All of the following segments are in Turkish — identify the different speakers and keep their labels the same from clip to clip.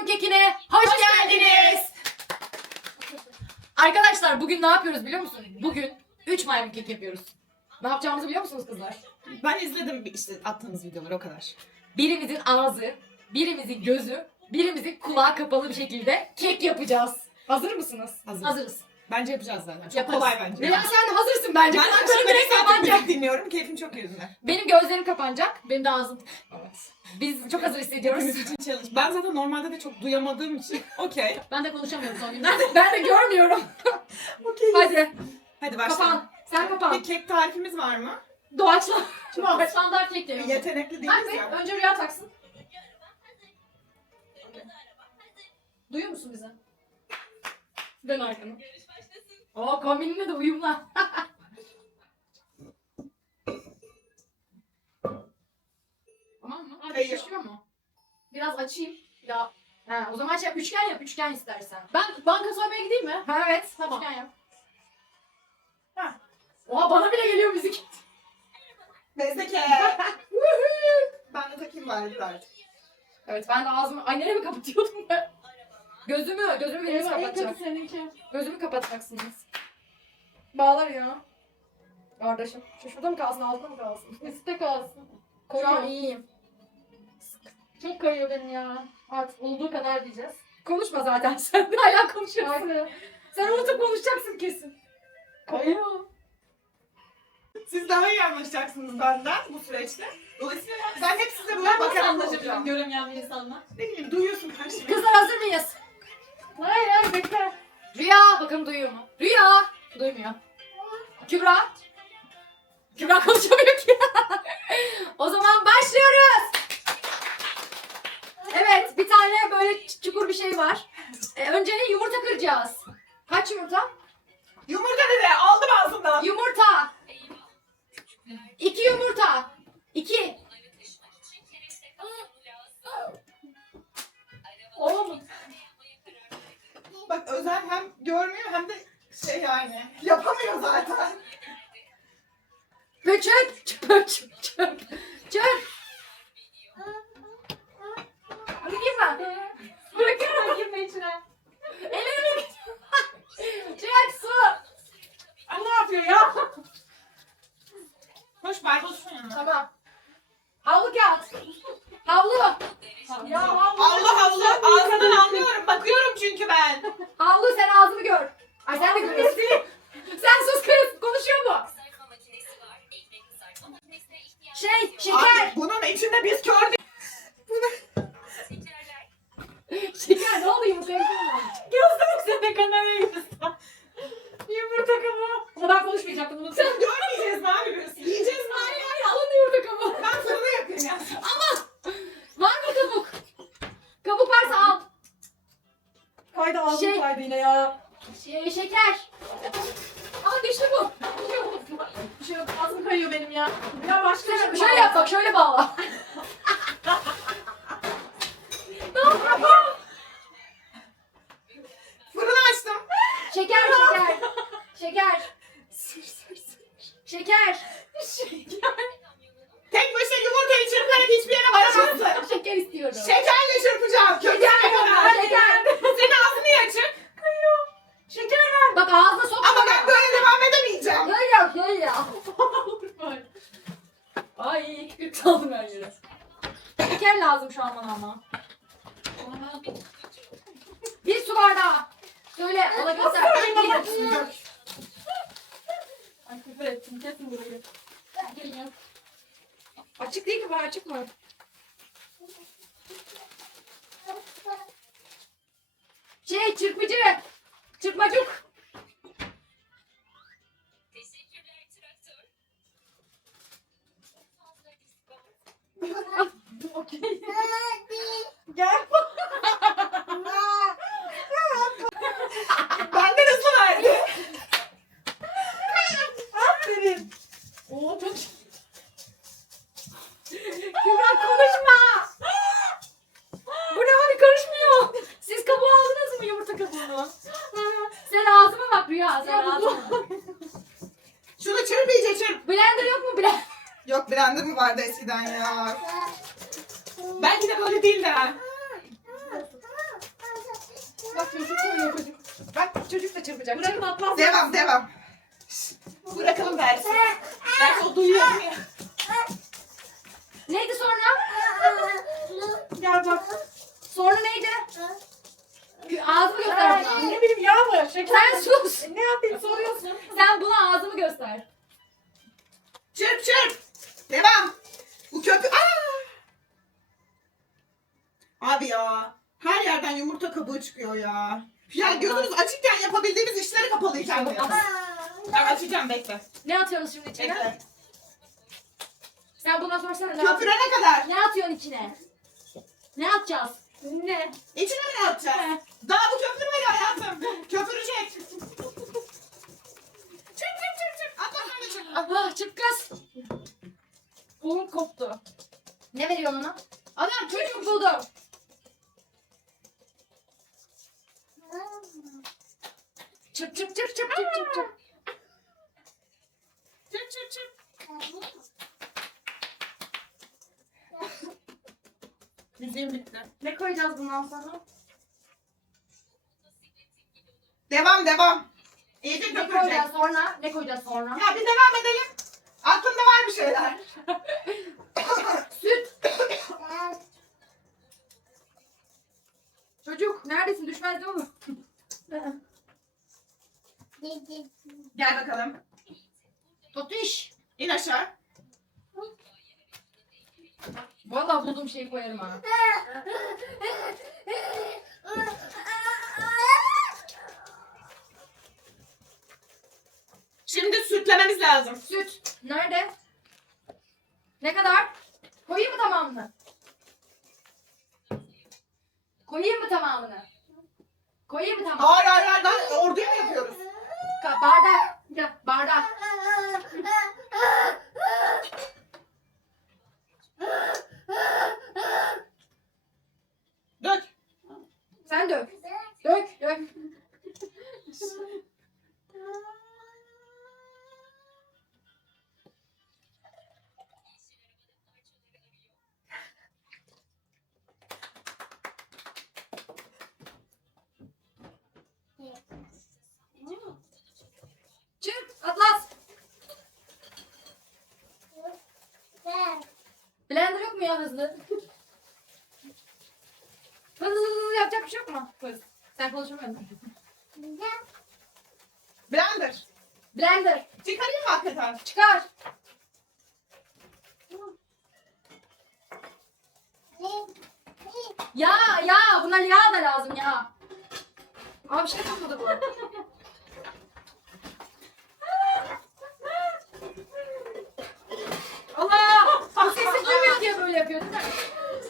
Speaker 1: maymun kekine hoş, geldiniz. Arkadaşlar bugün ne yapıyoruz biliyor musun? Bugün 3 maymun kek yapıyoruz. Ne yapacağımızı biliyor musunuz kızlar?
Speaker 2: Ben izledim işte attığınız videoları o kadar.
Speaker 1: Birimizin ağzı, birimizin gözü, birimizin kulağı kapalı bir şekilde kek yapacağız. Hazır mısınız?
Speaker 2: Hazırız.
Speaker 1: Hazırız.
Speaker 2: Bence yapacağız zaten. Çok
Speaker 1: Yaparız.
Speaker 2: kolay bence.
Speaker 1: Veya sen hazırsın bence.
Speaker 2: ben akşam
Speaker 1: direkt kapanacak.
Speaker 2: dinliyorum. Keyfim çok yerinde.
Speaker 1: Benim gözlerim kapanacak. Benim de ağzım. Evet. Biz çok hazır hissediyoruz.
Speaker 2: Hepimiz için challenge. Ben zaten normalde de çok duyamadığım için okey.
Speaker 1: Ben de konuşamıyorum son günlerde. ben de görmüyorum.
Speaker 2: Okey.
Speaker 1: Hadi
Speaker 2: Hadi başlayalım.
Speaker 1: kapan. Sen kapan.
Speaker 2: Bir kek tarifimiz var mı?
Speaker 1: Doğaçla. Standart kek diyorum.
Speaker 2: Yetenekli değiliz
Speaker 1: Hadi
Speaker 2: ya.
Speaker 1: önce rüya taksın. Duyuyor musun bizi? Dön arkanı. Oo kombinine de uyumla. tamam mı? Abi şişiyor mu? Biraz açayım. Ya. Ha, o zaman şey üçgen yap, üçgen istersen. Ben banka soymaya gideyim mi? Ha evet, tamam. Üçgen yap.
Speaker 2: Ha.
Speaker 1: Oha bana bile geliyor müzik.
Speaker 2: Bezdeke. ben de takayım bari artık.
Speaker 1: Evet ben de ağzımı... Ay nereye mi kapatıyordum ben? Gözümü, gözümü biriniz kapatacak.
Speaker 3: seninki.
Speaker 1: Gözümü kapatacaksınız. Bağlar ya. Kardeşim. Şu şurada mı kalsın, altında mı kalsın?
Speaker 3: Üstte kalsın.
Speaker 1: Şu an
Speaker 3: Koyuyor.
Speaker 1: iyiyim.
Speaker 3: Çok kayıyor benim ya.
Speaker 1: Artık olduğu kadar diyeceğiz. Konuşma zaten sen. Hala konuşuyorsun.
Speaker 3: Kayıyor.
Speaker 1: Sen unutup konuşacaksın kesin.
Speaker 3: Kayıyor.
Speaker 2: Siz daha iyi anlaşacaksınız benden bu süreçte. Dolayısıyla ben hep size böyle
Speaker 3: Ben nasıl
Speaker 2: bakarak
Speaker 3: anlaşabilirim
Speaker 2: olacağım.
Speaker 3: görünmeyen bir insanla?
Speaker 2: Ne bileyim duyuyorsun karşıma.
Speaker 1: Kızlar hazır mıyız?
Speaker 3: Hayır hayır bekle.
Speaker 1: Rüya bakalım duyuyor mu? Rüya. Duymuyor. Kübra. Kübra konuşamıyor ki. o zaman başlıyoruz. Evet bir tane böyle çukur bir şey var. Ee, önce yumurta kıracağız. Kaç yumurta?
Speaker 2: Yumurta dede
Speaker 1: gör. Ay sen Şeker.
Speaker 2: bende mi vardı eskiden ya? Belki de böyle
Speaker 1: değil de. Bak
Speaker 2: çocuk oynuyor çocuk. Bak çocuk da
Speaker 1: çırpacak.
Speaker 3: Bırakın atmaz.
Speaker 2: Devam devam. Bırakalım versin. Belki o duyuyor.
Speaker 1: Neydi sonra?
Speaker 3: Gel bak.
Speaker 1: Sonra neydi? Ağzımı göster bana.
Speaker 3: Ne bileyim ya bu. Şeker.
Speaker 1: Sen sus.
Speaker 3: E, ne yapayım soruyorsun.
Speaker 1: Sen buna ağzımı göster.
Speaker 2: Çırp çırp. Devam. Bu köpü... Aa! Abi ya. Her yerden yumurta kabuğu çıkıyor ya. Ya gözünüz açıkken yapabildiğimiz işleri kapalıyken mi? Ben açacağım bekle.
Speaker 1: Ne atıyorsunuz şimdi içine?
Speaker 2: Bekle.
Speaker 1: Sen buna sorsana. Ne,
Speaker 2: Köpürene kadar.
Speaker 1: ne atıyorsun içine? Ne atacağız? Ne?
Speaker 2: İçine mi ne atacağız? Daha bu köpürmedi hayatım. Köpürecek. Çık çık çık çık. At bakalım çık.
Speaker 1: Ah çık kız. Kolum koptu. Ne veriyorsun ona? Adam çocuk buldum. Çık çık çık çık çık çık çık.
Speaker 2: Çık çık çık.
Speaker 3: Müziğim bitti.
Speaker 1: Ne koyacağız bundan sonra?
Speaker 2: Devam devam. İyice
Speaker 1: Ne
Speaker 2: köpürecek.
Speaker 1: koyacağız sonra? Ne koyacağız sonra?
Speaker 2: Ya bir devam edelim. Aklımda var bir şeyler.
Speaker 1: Süt. Çocuk neredesin? Düşmez değil mi?
Speaker 2: Gel bakalım.
Speaker 1: Totiş.
Speaker 2: İn aşağı.
Speaker 1: Vallahi bulduğum şeyi koyarım ha.
Speaker 2: Şimdi sütlememiz lazım.
Speaker 1: Süt. Nerede? Ne kadar? Koyayım mı tamamını? Koyayım mı tamamını? Koyayım mı tamamını?
Speaker 2: Hayır hayır hayır. Orduya mı yapıyoruz?
Speaker 1: Ka- bardak. Ya, bardak.
Speaker 2: Dök.
Speaker 1: Sen dök. Dök. Dök. Çık. Atlas. Blender yok mu ya hızlı? Hızlı hızlı hızlı yapacak bir şey yok mu? Hız. Sen konuşamıyorsun.
Speaker 2: Blender.
Speaker 1: Blender.
Speaker 2: Çıkarayım mı hakikaten?
Speaker 1: Çıkar. Ya ya buna yağ da lazım ya. Abi şey kalmadı bu. Allah! Bu sesi duymuyor diye böyle yapıyor değil mi?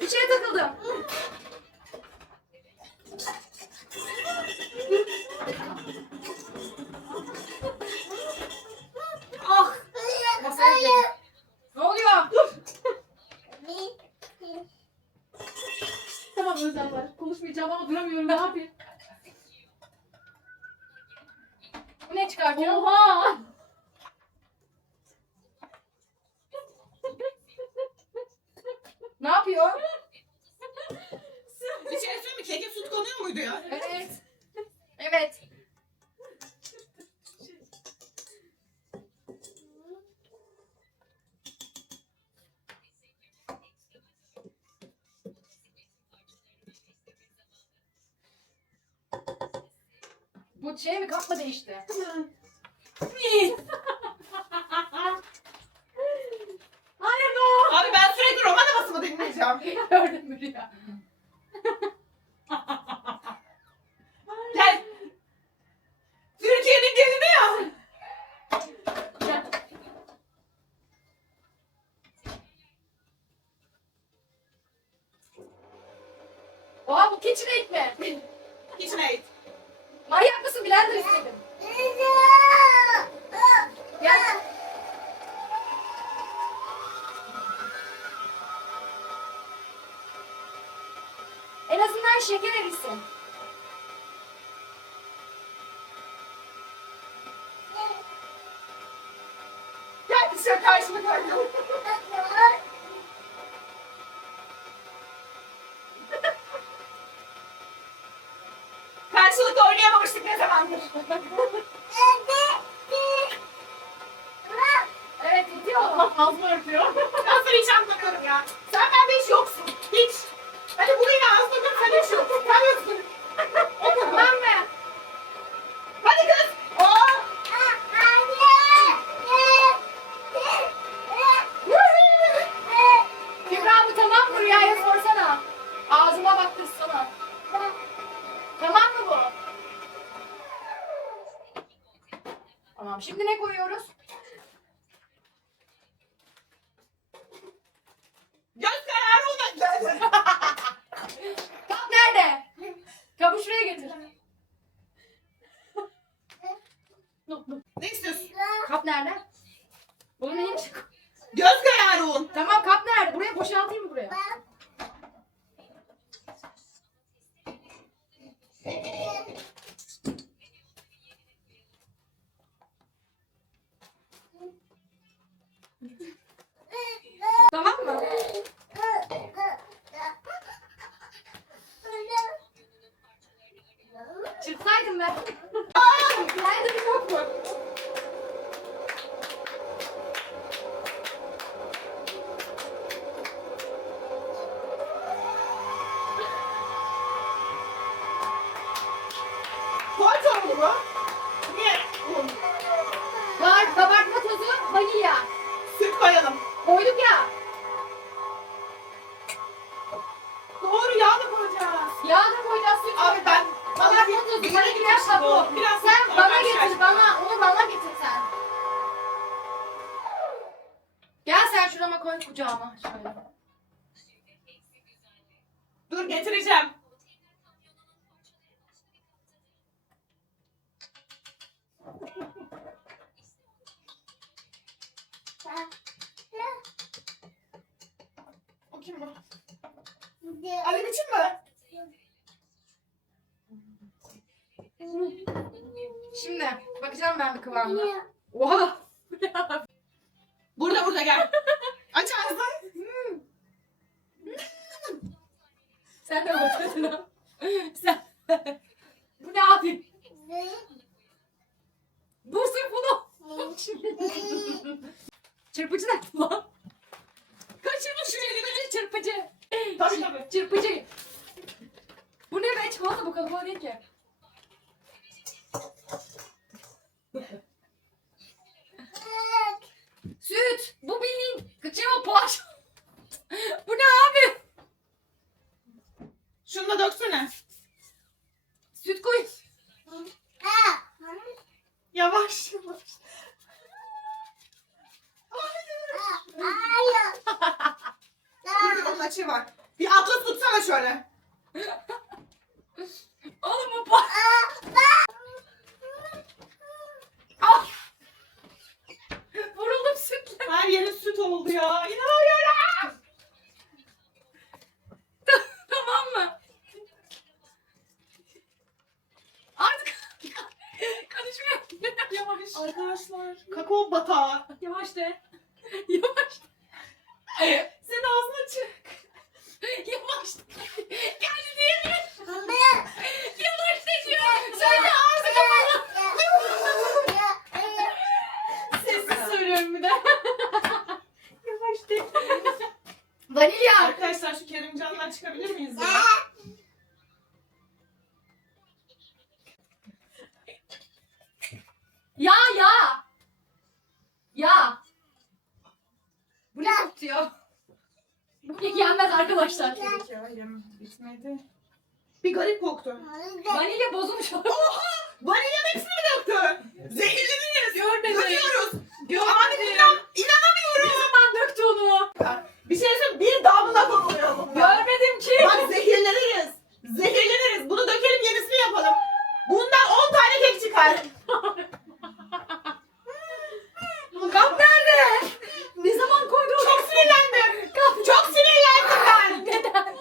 Speaker 1: Bir şeye takıldım. Ah! Masaya girdim. Ne oluyor?
Speaker 3: Tamam Özlem var. Konuşmayacağım ama duramıyorum. Ne yapayım?
Speaker 1: Bu ne çıkartıyor?
Speaker 3: Oha!
Speaker 1: Ne yapıyor?
Speaker 2: Bir şey söyleyeyim mi? Keke süt konuyor muydu ya?
Speaker 1: Evet. Mı değişti?
Speaker 3: Hayır no!
Speaker 2: Abi ben sürekli roman havası mı dinleyeceğim?
Speaker 1: Gördün mü
Speaker 2: Hadise karşıma koydum. Karşılık oynayamamıştık ne zamandır.
Speaker 1: evet gidiyor.
Speaker 2: Allah fazla örtüyor.
Speaker 1: Tamam şimdi ne koyuyoruz? Çıksaydım ben. Nerede bir çok mu?
Speaker 2: getireceğim. o kim bu? Alem için mi?
Speaker 1: Şimdi bakacağım ben kıvamına. Oha! Çırpıcı. Bu ne be? Çikolata bu kakaolu değil ki.
Speaker 2: oldu ya. İnanamıyorum.
Speaker 1: yoktu. Yenmez arkadaşlar.
Speaker 2: Bitmedi. Bir garip koktu.
Speaker 1: Vanilya bozulmuş.
Speaker 2: Oha! Vanilya hepsini mi döktün? Zehirlediniz.
Speaker 1: Görmedim.
Speaker 2: Döküyoruz. Görmedim. Aman inan inanamıyorum.
Speaker 1: Yüzümden döktü onu.
Speaker 2: Bir şey söyleyeyim bir damla kokmuyor bundan.
Speaker 1: Görmedim ki.
Speaker 2: Bak zehirleniriz. Zehirleniriz. Bunu dökelim yenisini yapalım. Bundan 10 tane kek çıkar.
Speaker 1: Kap nerede? zaman koydu?
Speaker 2: Çok sinirlendim. Çok sinirlendim ben.
Speaker 1: Neden?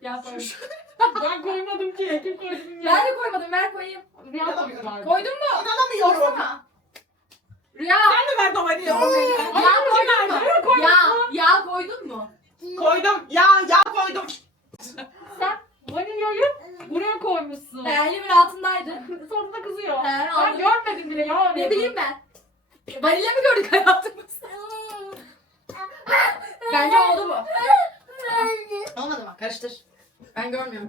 Speaker 1: Yağ koydum.
Speaker 3: Ben koymadım ki. Kim koydum ya?
Speaker 1: Ben de koymadım. Ver koyayım.
Speaker 3: Rüya koydu galiba.
Speaker 1: Koydun mu?
Speaker 2: İnanamıyorum.
Speaker 1: Koysana. Rüya.
Speaker 2: Sen de ver domatesi.
Speaker 1: Yağ koydun mu? Yağ, yağ koydun mu?
Speaker 2: Koydum. Ya ya koydum.
Speaker 3: Sen vanilyayı buraya koymuşsun.
Speaker 1: Ee, elimin altındaydı.
Speaker 3: Sonra da kızıyor.
Speaker 1: He,
Speaker 3: Ben
Speaker 1: aldım.
Speaker 3: görmedim bile ya.
Speaker 1: Ne bileyim ben. Vanilya mı gördük hayatımızda? Bence oldu bu. Olmadı mı? Karıştır. Ben görmüyorum.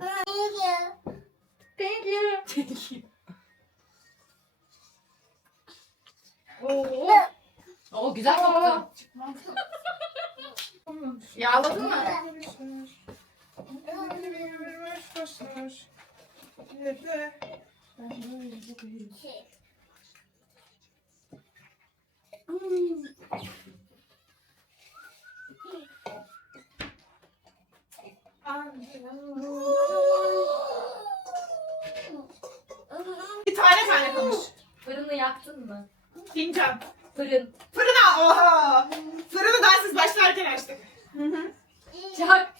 Speaker 3: Thank you. Oo.
Speaker 1: Oo güzel koktu. Yağladın mı?
Speaker 2: Bir tane tane kalmış.
Speaker 1: Fırını yaktın mı?
Speaker 2: Fincan.
Speaker 1: Fırın.
Speaker 2: Fırına oha. Fırını daha siz başlarken açtık.
Speaker 1: Çak.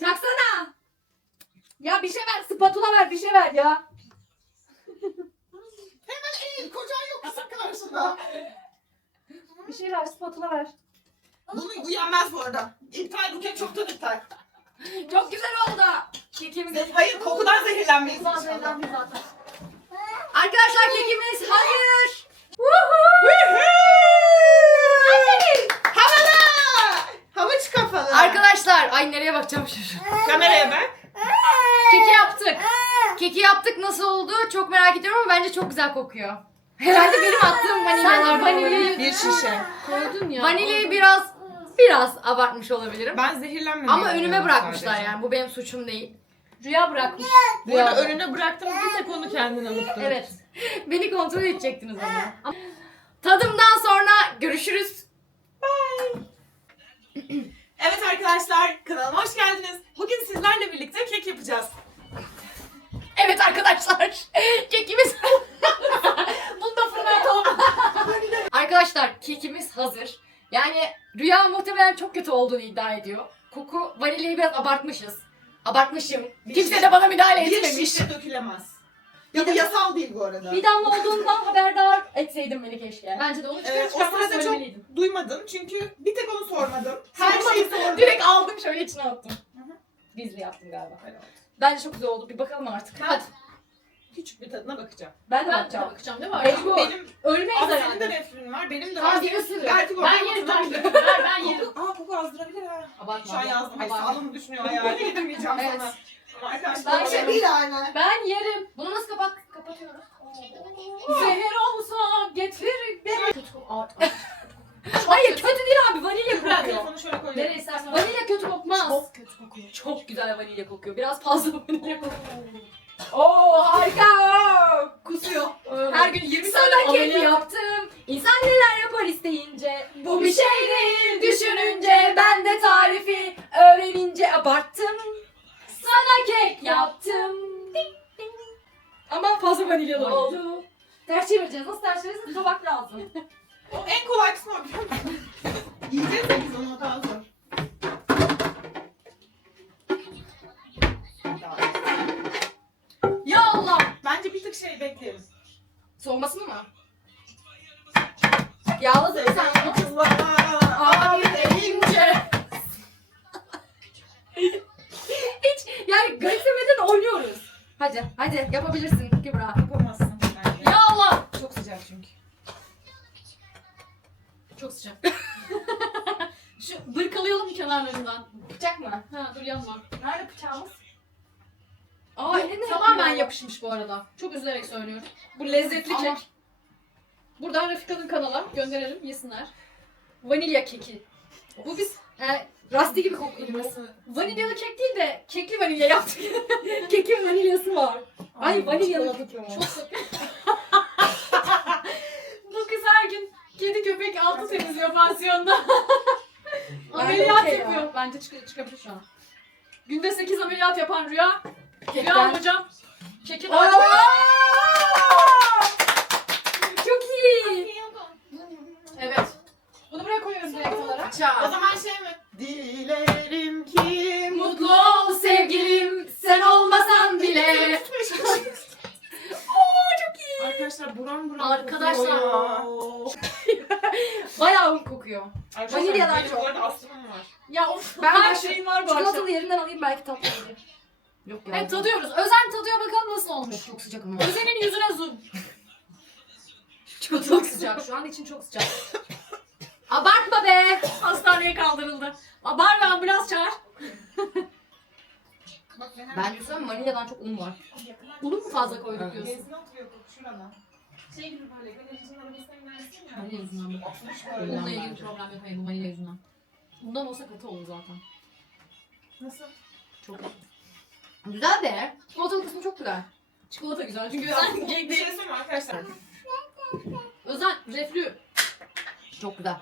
Speaker 1: Çaksana. Ya bir şey ver. Spatula ver. Bir şey ver ya.
Speaker 2: Karşında.
Speaker 1: Bir şey ver. Spatula ver.
Speaker 2: Bunu bu yenmez bu arada. İptal buket çoktan iptal.
Speaker 1: Çok güzel oldu. Kekimiz.
Speaker 2: Hayır kokudan zehirlenmeyiz inşallah.
Speaker 1: eğlendim zaten. Arkadaşlar kekimiz hayır.
Speaker 2: Havalı. Havuç kafalı.
Speaker 1: Arkadaşlar ay nereye bakacağım şu
Speaker 2: Kameraya bak.
Speaker 1: Keki yaptık. Keki yaptık nasıl oldu çok merak ediyorum ama bence çok güzel kokuyor. Herhalde benim attığım vanilyalar vanilyayı
Speaker 2: Bir şişe.
Speaker 3: Koydun ya.
Speaker 1: Vanilyayı biraz biraz abartmış olabilirim.
Speaker 2: Ben zehirlenmedim.
Speaker 1: Ama önüme bırakmışlar yani. Bu benim suçum değil. Rüya bırakmış.
Speaker 2: Bu arada önüne bıraktım bir tek onu kendine unuttun.
Speaker 1: Evet. Beni kontrol edecektiniz ama. Ama- Tadımdan sonra görüşürüz.
Speaker 2: Evet arkadaşlar kanalıma hoş geldiniz. Bugün sizlerle birlikte kek yapacağız.
Speaker 1: Evet arkadaşlar. Kekimiz... Bunu da fırına atalım. Arkadaşlar kekimiz hazır. Yani Rüya muhtemelen çok kötü olduğunu iddia ediyor. Koku vanilyayı biraz abartmışız. Abartmışım. Kimse de bana müdahale
Speaker 2: Bir
Speaker 1: etmemiş.
Speaker 2: şişe dökülemez. Ya bu yasal değil bu arada.
Speaker 1: Bir damla olduğundan haberdar etseydin beni keşke.
Speaker 3: Bence de onu
Speaker 2: Ee,
Speaker 3: çıkarıp
Speaker 2: o
Speaker 3: çıkartmanı
Speaker 2: sırada çok duymadım çünkü bir tek onu sormadım. Her
Speaker 1: Sormadım.
Speaker 2: şeyi sordum.
Speaker 1: Direkt aldım şöyle içine attım. Gizli yaptım galiba. Bence çok güzel oldu. Bir bakalım artık. Hadi.
Speaker 2: Küçük bir tadına bakacağım.
Speaker 1: Ben de
Speaker 3: Ben de
Speaker 1: bakacağım.
Speaker 3: bakacağım değil mi?
Speaker 1: Mecbur.
Speaker 2: Benim
Speaker 1: Ölmeyiz
Speaker 2: Aa, senin de reflün var, benim de var.
Speaker 1: bir ısırın.
Speaker 2: Belki
Speaker 3: Ben yerim ben yerim. Ver ben yerim.
Speaker 2: Koku, aa koku azdırabilir ha.
Speaker 1: Abartma.
Speaker 2: Şu an yazdım. Ay
Speaker 1: Abartma.
Speaker 2: sağlığımı düşünüyor yani. Gidemeyeceğim
Speaker 1: Evet.
Speaker 2: sana. Arkadaşlar
Speaker 1: Ben
Speaker 2: şey
Speaker 1: yerim.
Speaker 2: değil yani.
Speaker 3: Ben yerim.
Speaker 1: Bunu nasıl kapat kapatıyoruz?
Speaker 3: Zehir olsa getir beni.
Speaker 1: Hayır kötü değil abi vanilya
Speaker 2: Bırak
Speaker 1: kokuyor.
Speaker 2: telefonu şöyle koy.
Speaker 3: Nereye istersen.
Speaker 1: Vanilya kötü kokmaz.
Speaker 3: Çok kötü kokuyor.
Speaker 1: Çok güzel vanilya kokuyor. Biraz fazla vanilya kokuyor. Oo harika. Kusuyor. Her gün 20 tane
Speaker 3: Sana kek
Speaker 1: ameliyat yaptım. İnsan neler yapar isteyince. Bu bir şey değil düşününce. Ben de tarifi öğrenince abarttım. Sana kek yaptım. Ama fazla vanilyalı oldu. Ters çevireceğiz. Nasıl ters çevireceğiz? Tabak lazım.
Speaker 2: O en kolay kısmı o biliyor musun? Yiyeceğiz ya biz onu daha. Tık şey bekleyelim.
Speaker 1: Soğumasını mı? Yağladın sen.
Speaker 2: Kızlar abi deyince.
Speaker 1: Hiç yani garipsemeden oynuyoruz. Hadi hadi yapabilirsin Kübra.
Speaker 2: Yapamazsın bence.
Speaker 1: Ya Allah.
Speaker 2: Çok sıcak çünkü.
Speaker 3: Çok sıcak. Şu bırkalayalım kenarlarından.
Speaker 1: Bıçak mı?
Speaker 3: Ha dur yanma.
Speaker 1: Nerede bıçağımız?
Speaker 3: Aa
Speaker 1: eline
Speaker 3: tamamen
Speaker 1: yapıyor.
Speaker 3: yapışmış bu arada. Çok üzülerek söylüyorum. Bu lezzetli
Speaker 1: Ama-
Speaker 3: kek. Buradan Rafika'nın kanala gönderelim yesinler. Vanilya keki. Bu biz
Speaker 1: E, rasti gibi kokuyor.
Speaker 3: Vanilyalı kek değil de kekli vanilya yaptık.
Speaker 1: Kekin vanilyası var. Ay vanilyalı
Speaker 2: çikolata
Speaker 1: keki var.
Speaker 3: Çok.
Speaker 1: Bu kız
Speaker 3: kedi köpek altı temizliyor pansiyonda. ameliyat
Speaker 1: okey ya.
Speaker 3: yapıyor. Bence çık çıkabilir şu an. Günde 8 ameliyat yapan Rüya.
Speaker 1: Kekten.
Speaker 3: hocam. Keki
Speaker 1: için çok sıcak. Abartma be.
Speaker 3: Hastaneye kaldırıldı. Abar ve ambulans çağır.
Speaker 2: Bak ben
Speaker 1: Ben diyorsam vanilyadan çok un var.
Speaker 3: Unu mu fazla koyduk
Speaker 1: Evet.
Speaker 3: diyorsun?
Speaker 2: Gezine oturuyor koku şurada. Şey gibi böyle galericinin arabasına binersin ya.
Speaker 1: Vanilya yüzünden mi?
Speaker 3: Bununla ilgili problem yok hayır bu vanilya yüzünden. Bundan olsa katı olur zaten.
Speaker 2: Nasıl?
Speaker 3: Çok iyi.
Speaker 1: Güzel de. Çikolatalı kısmı çok güzel.
Speaker 3: Çikolata güzel çünkü Özen
Speaker 2: Bir şey söyleyeyim mi arkadaşlar?
Speaker 3: Özen reflü.
Speaker 1: Çok güzel.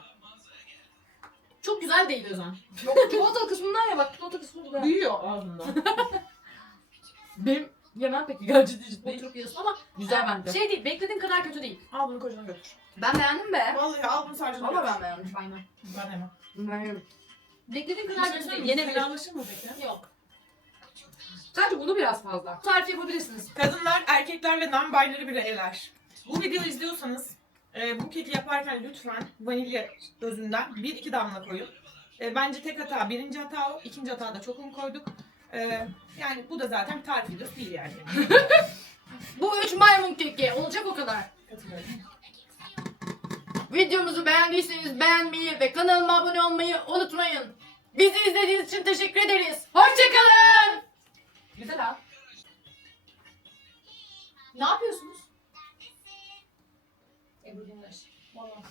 Speaker 3: Çok güzel değil Özen.
Speaker 1: Yok çikolatalı kısmından ya bak çikolata kısmı güzel.
Speaker 2: Büyüyor ağzında.
Speaker 1: Benim yemem peki gerçi ciddi
Speaker 3: Oturup yiyorsun ama
Speaker 1: Güzel bence.
Speaker 3: şey değil beklediğin kadar kötü değil.
Speaker 2: al bunu kocana götür.
Speaker 1: Ben beğendim be.
Speaker 2: Vallahi al bunu sadece
Speaker 1: Ama ben beğendim.
Speaker 3: Aynen.
Speaker 2: Ben hemen.
Speaker 3: Beklediğin kadar
Speaker 2: şey
Speaker 3: kötü değil. Yenebilir.
Speaker 2: Fenalaşır mı peki?
Speaker 3: Yok.
Speaker 1: Sadece unu biraz fazla.
Speaker 3: Tarif yapabilirsiniz.
Speaker 2: Kadınlar, erkekler ve non-binary bireyler. Bu videoyu izliyorsanız e, bu keki yaparken lütfen vanilya özünden bir iki damla koyun. E, bence tek hata birinci hata o. ikinci hata da çok un koyduk. E, yani bu da zaten tarif videosu değil yani.
Speaker 3: Bu üç maymun keki. Olacak o kadar.
Speaker 2: Katılıyorum.
Speaker 1: Videomuzu beğendiyseniz beğenmeyi ve kanalıma abone olmayı unutmayın. Bizi izlediğiniz için teşekkür ederiz. Hoşçakalın. Güzel ha.
Speaker 3: Ne yapıyorsunuz? Ebru Gündeş. Valla.